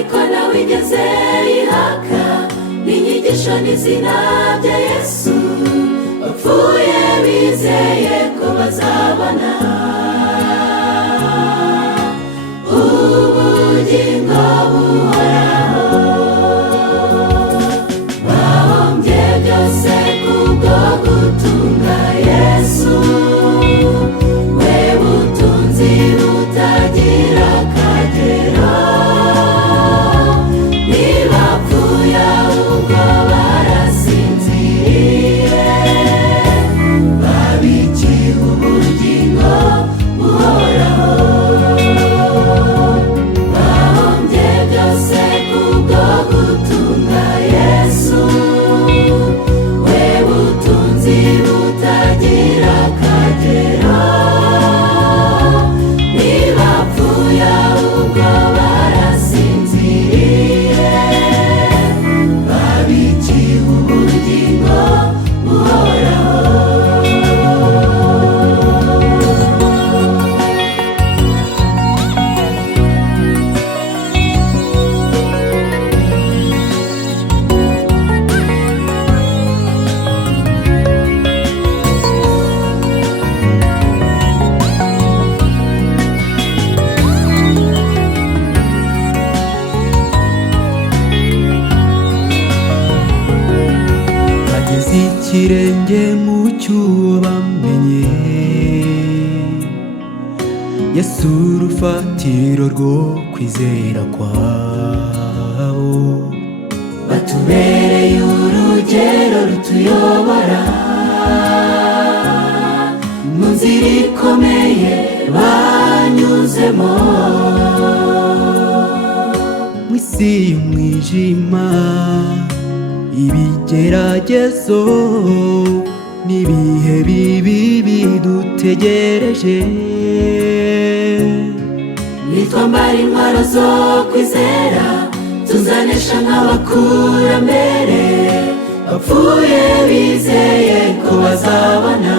ariko ntawigeze yihaka n'inyigisho n'izina bya Yesu. Bapfuye bizeye ko bazabona ubugingo buhoraho. Bahombye byose kubwo gutunga Yesu, we butunzi butagira akagero. Ntibapfuye ahubwo barasinziriye, babikiwe ubugingo buhoraho. Bahombye byose kubwo gutunga Yesu, we butunzi butagira akagero. Ntibapfuye ahubwo barasinziriye, babikiwe ubugingo buhoraho. Ageze ikirenge mu cyuwo bamenye, Yesu urufatiro rwo kwizera kwabo. Batubereye urugero rutuyobora mu nzira ikomeye banyuzemo. Mu isi y'umwijima, ibigeragezo n'ibihe bibi bidutegereje, nitwambara intwaro zo kwizera, tuzanesha nk'abakurambere. Bapfuye bizeye ko bazabona